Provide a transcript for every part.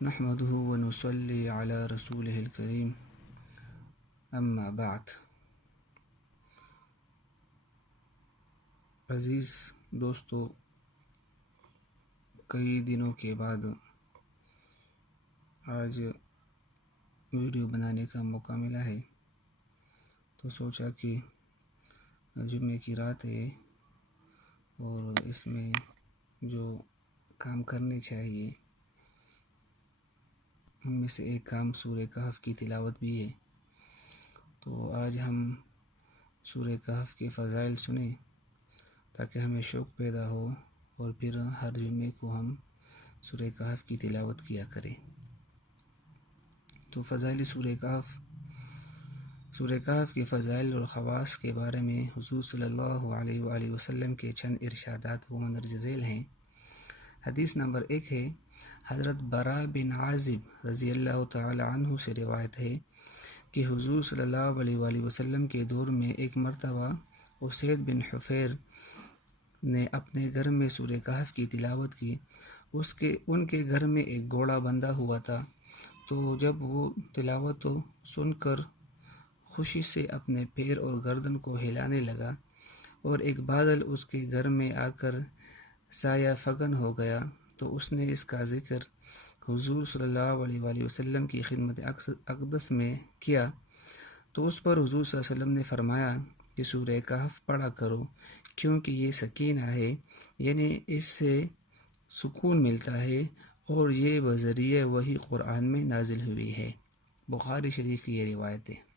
نحمده ونصلي على رسوله الكريم اما بعد۔ عزیز دوستو، کئی دنوں کے بعد آج ویڈیو بنانے کا موقع ملا ہے، تو سوچا کہ جمعے کی رات ہے اور اس میں جو کام کرنے چاہیے ان میں سے ایک کام سورہ کہف کی تلاوت بھی ہے۔ تو آج ہم سورہ کہف کے فضائل سنیں تاکہ ہمیں شوق پیدا ہو اور پھر ہر جمعے کو ہم سورہ کہف کی تلاوت کیا کریں۔ تو فضائل سورہ کہف کے فضائل اور خواص کے بارے میں حضور صلی اللہ علیہ وآلہ وسلم کے چند ارشادات و مندرجہ ذیل ہیں۔ حدیث نمبر 1 ہے، حضرت براء بن عازب رضی اللہ تعالی عنہ سے روایت ہے کہ حضور صلی اللہ علیہ وآلہ وسلم کے دور میں ایک مرتبہ اسید بن حفیر نے اپنے گھر میں سورہ کہف کی تلاوت کی۔ ان کے گھر میں ایک گھوڑا بندھا ہوا تھا، تو جب وہ تلاوت سن کر خوشی سے اپنے پیر اور گردن کو ہلانے لگا اور ایک بادل اس کے گھر میں آ کر سایہ فگن ہو گیا، تو اس نے اس کا ذکر حضور صلی اللہ علیہ وآلہ وسلم کی خدمت اقدس میں کیا، تو اس پر حضور صلی اللہ علیہ وسلم نے فرمایا کہ سورہ کہف پڑھا کرو، کیونکہ یہ سکینہ ہے، یعنی اس سے سکون ملتا ہے اور یہ بذریعہ وحی قرآن میں نازل ہوئی ہے۔ بخاری شریف کی یہ روایت ہے۔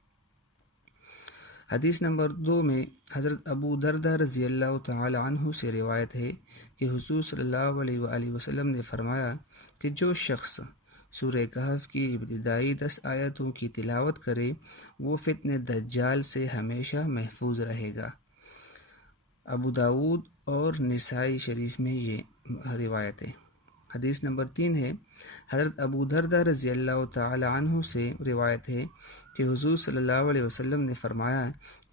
حدیث نمبر 2 میں حضرت ابو دردہ رضی اللہ تعالی عنہ سے روایت ہے کہ حضور صلی اللہ علیہ وآلہ وسلم نے فرمایا کہ جو شخص سورہ کہف کی ابتدائی 10 آیتوں کی تلاوت کرے وہ فتنہ دجال سے ہمیشہ محفوظ رہے گا۔ ابو داود اور نسائی شریف میں یہ روایت ہے۔ حدیث نمبر 3 ہے، حضرت ابو دردہ رضی اللہ تعالی عنہ سے روایت ہے کہ حضور صلی اللہ علیہ وسلم نے فرمایا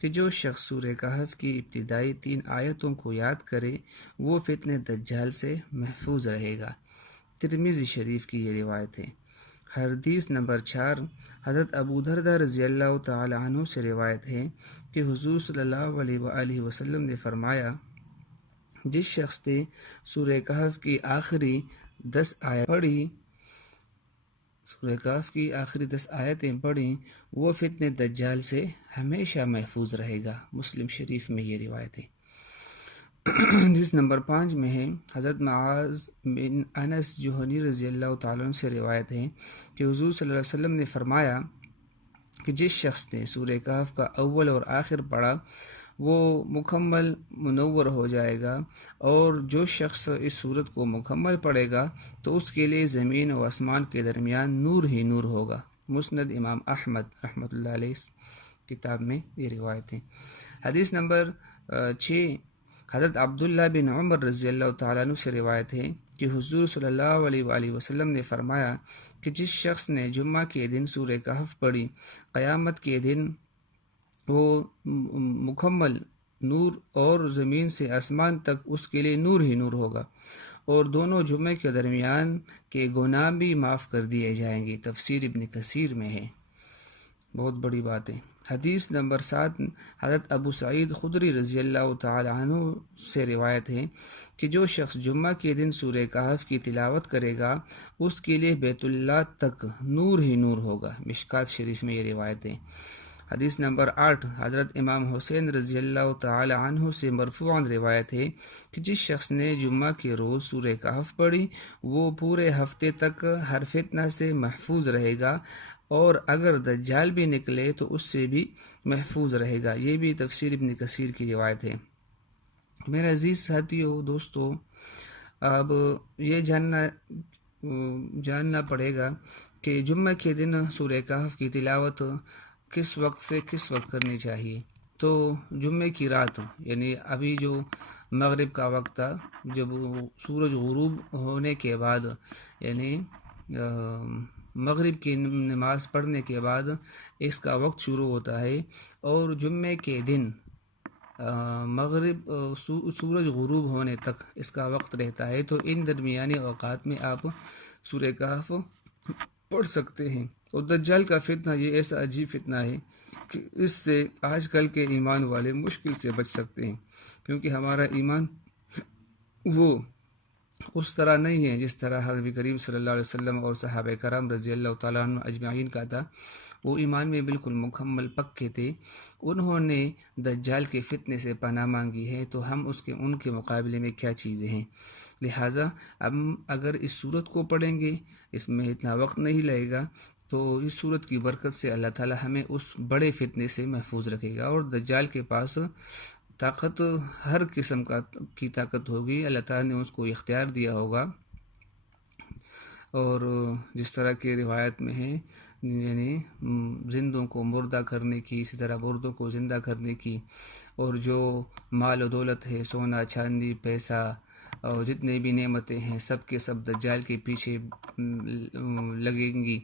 کہ جو شخص سورہ کہف کی ابتدائی 3 آیتوں کو یاد کرے وہ فتنہ دجال سے محفوظ رہے گا۔ ترمذی شریف کی یہ روایت ہے۔ حدیث نمبر 4، حضرت ابو دردہ رضی اللہ تعالی عنہ سے روایت ہے کہ حضور صلی اللہ علیہ وآلہ وسلم نے فرمایا جس شخص نے سورہ کہف کی آخری 10 آیتیں پڑھیں وہ فتنہ دجال سے ہمیشہ محفوظ رہے گا۔ مسلم شریف میں یہ روایت ہے۔ حدیث نمبر 5 میں ہے، حضرت معاذ بن انس جوہنی رضی اللہ تعالیٰ عنہ سے روایت ہے کہ حضور صلی اللہ علیہ وسلم نے فرمایا کہ جس شخص نے سورہ کہف کا اول اور آخر پڑھا وہ مکمل منور ہو جائے گا، اور جو شخص اس صورت کو مکمل پڑھے گا تو اس کے لیے زمین و آسمان کے درمیان نور ہی نور ہوگا۔ مسند امام احمد رحمۃ اللہ علیہ کتاب میں یہ روایت ہے۔ حدیث نمبر 6، حضرت عبداللہ بن عمر رضی اللہ تعالیٰ عنہ سے روایت ہے کہ حضور صلی اللہ علیہ وآلہ وسلم نے فرمایا کہ جس شخص نے جمعہ کے دن سورہ کہف پڑھی قیامت کے دن وہ مکمل نور اور زمین سے آسمان تک اس کے لیے نور ہی نور ہوگا، اور دونوں جمعے کے درمیان کے گناہ بھی معاف کر دیے جائیں گے۔ تفسیر ابن کثیر میں ہے۔ بہت بڑی بات ہے۔ حدیث نمبر 7، حضرت ابو سعید خدری رضی اللہ تعالی عنہ سے روایت ہے کہ جو شخص جمعہ کے دن سورہ کہف کی تلاوت کرے گا اس کے لیے بیت اللہ تک نور ہی نور ہوگا۔ مشکات شریف میں یہ روایت ہے۔ حدیث نمبر 8، حضرت امام حسین رضی اللہ تعالی عنہ سے مرفوعاً روایت ہے کہ جس شخص نے جمعہ کے روز سورہ کہف پڑھی وہ پورے ہفتے تک ہر فتنہ سے محفوظ رہے گا، اور اگر دجال بھی نکلے تو اس سے بھی محفوظ رہے گا۔ یہ بھی تفسیر ابن کثیر کی روایت ہے۔ میرے عزیز ساتھیو، دوستو، اب یہ جاننا پڑے گا کہ جمعہ کے دن سورہ کہف کی تلاوت کس وقت سے کس وقت کرنی چاہیے۔ تو جمعے کی رات، یعنی ابھی جو مغرب کا وقت تھا، جب سورج غروب ہونے کے بعد، یعنی مغرب کی نماز پڑھنے کے بعد اس کا وقت شروع ہوتا ہے، اور جمعے کے دن سورج غروب ہونے تک اس کا وقت رہتا ہے۔ تو ان درمیانی اوقات میں آپ سورہ کہف پڑھ سکتے ہیں۔ اور دجال کا فتنہ یہ ایسا عجیب فتنہ ہے کہ اس سے آج کل کے ایمان والے مشکل سے بچ سکتے ہیں، کیونکہ ہمارا ایمان وہ اس طرح نہیں ہے جس طرح نبی کریم صلی اللہ علیہ وسلم اور صحابہ کرام رضی اللہ تعالیٰ عنہ اجمعین کا تھا۔ وہ ایمان میں بالکل مکمل پکے تھے۔ انہوں نے دجال کے فتنے سے پناہ مانگی ہے، تو ہم ان کے مقابلے میں کیا چیزیں ہیں؟ لہٰذا ہم اگر اس صورت کو پڑھیں گے، اس میں اتنا وقت نہیں لگے گا، تو اس صورت کی برکت سے اللہ تعالیٰ ہمیں اس بڑے فتنے سے محفوظ رکھے گا۔ اور دجال کے پاس طاقت ہر قسم کی طاقت ہوگی، اللہ تعالیٰ نے اس کو اختیار دیا ہوگا۔ اور جس طرح کی روایت میں ہے، یعنی زندوں کو مردہ کرنے کی، اسی طرح مردوں کو زندہ کرنے کی، اور جو مال و دولت ہے، سونا چاندی پیسہ اور جتنے بھی نعمتیں ہیں، سب کے سب دجال کے پیچھے لگیں گی،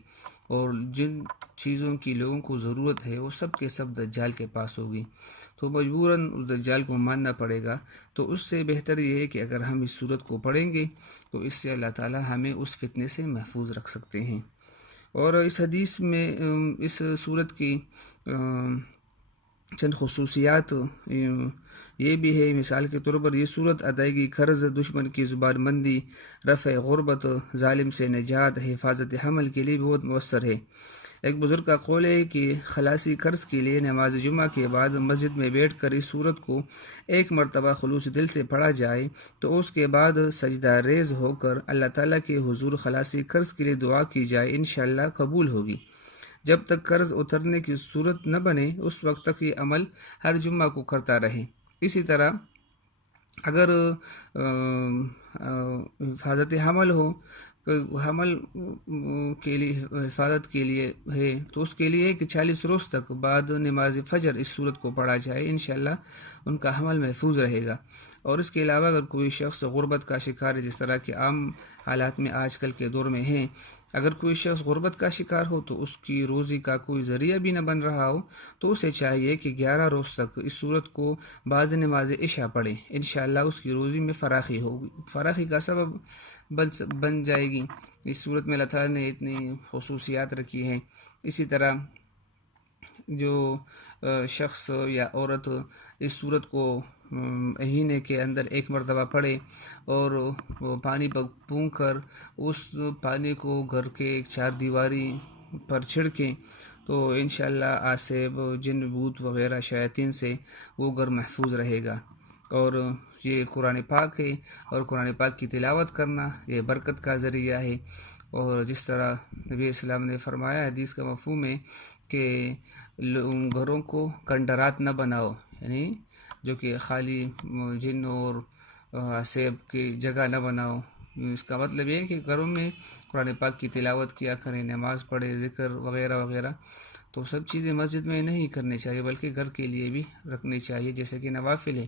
اور جن چیزوں کی لوگوں کو ضرورت ہے وہ سب کے سب دجال کے پاس ہوگی، تو مجبوراً اس دجال کو ماننا پڑے گا۔ تو اس سے بہتر یہ ہے کہ اگر ہم اس صورت کو پڑھیں گے تو اس سے اللہ تعالیٰ ہمیں اس فتنے سے محفوظ رکھ سکتے ہیں۔ اور اس حدیث میں اس صورت کی چند خصوصیات یہ بھی ہے، مثال کے طور پر یہ صورت ادائیگی قرض، دشمن کی زبان بندی، رفع غربت، ظالم سے نجات، حفاظت حمل کے لیے بہت مؤثر ہے۔ ایک بزرگ کا قول ہے کہ خلاصی قرض کے لیے نماز جمعہ کے بعد مسجد میں بیٹھ کر اس صورت کو ایک مرتبہ خلوص دل سے پڑھا جائے تو اس کے بعد سجدہ ریز ہو کر اللہ تعالیٰ کے حضور خلاصی قرض کے لیے دعا کی جائے، انشاءاللہ قبول ہوگی۔ جب تک قرض اترنے کی صورت نہ بنے اس وقت تک یہ عمل ہر جمعہ کو کرتا رہے۔ اسی طرح اگر حفاظت حمل ہو، حمل کے لیے حفاظت کے لیے ہے، تو اس کے لیے کہ 40 روز تک بعد نماز فجر اس صورت کو پڑھا جائے، انشاءاللہ ان کا حمل محفوظ رہے گا۔ اور اس کے علاوہ اگر کوئی شخص غربت کا شکار ہے، جس طرح کے عام حالات میں آج کل کے دور میں ہیں، اگر کوئی شخص غربت کا شکار ہو تو اس کی روزی کا کوئی ذریعہ بھی نہ بن رہا ہو، تو اسے چاہیے کہ 11 روز تک اس صورت کو بعض نماز عشاء پڑھے، انشاءاللہ اس کی روزی میں فراخی ہوگی، فراخی کا سبب بن جائے گی۔ اس صورت میں اللہ تعالیٰ نے اتنی خصوصیات رکھی ہیں۔ اسی طرح جو شخص یا عورت اس صورت کو مہینے کے اندر ایک مرتبہ پڑھے اور وہ پانی پر پونک کر اس پانی کو گھر کے ایک 4 دیواری پر چھڑکیں، تو انشاءاللہ آسیب، جن بھوت وغیرہ شیاطین سے وہ گھر محفوظ رہے گا۔ اور یہ قرآن پاک ہے، اور قرآن پاک کی تلاوت کرنا یہ برکت کا ذریعہ ہے۔ اور جس طرح نبی اسلام نے فرمایا، حدیث کا مفہوم ہے کہ گھروں کو کنڈرات نہ بناؤ، یعنی جو کہ خالی جن اور آسیب کی جگہ نہ بناؤ۔ اس کا مطلب یہ ہے کہ گھروں میں قرآن پاک کی تلاوت کیا کریں، نماز پڑھے، ذکر وغیرہ وغیرہ، تو سب چیزیں مسجد میں نہیں کرنی چاہیے بلکہ گھر کے لیے بھی رکھنی چاہیے، جیسے کہ نوافل ہے،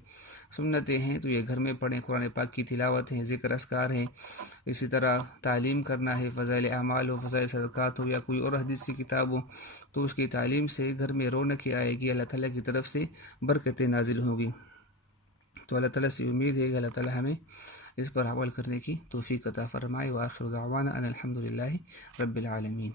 سنتیں ہیں تو یہ گھر میں پڑھیں، قرآن پاک کی تلاوت ہیں، ذکر اذکار ہیں۔ اسی طرح تعلیم کرنا ہے، فضائل اعمال ہو، فضائل صدقات ہو، یا کوئی اور حدیثی کتاب ہو، تو اس کی تعلیم سے گھر میں رونقیں آئے گی، اللہ تعالیٰ کی طرف سے برکتیں نازل ہوں گی۔ تو اللہ تعالیٰ سے امید ہے کہ اللہ تعالیٰ ہمیں اس پر عمل کرنے کی توفیق عطا فرمائے۔ وآخر دعوانا ان الحمد للہ رب العالمین۔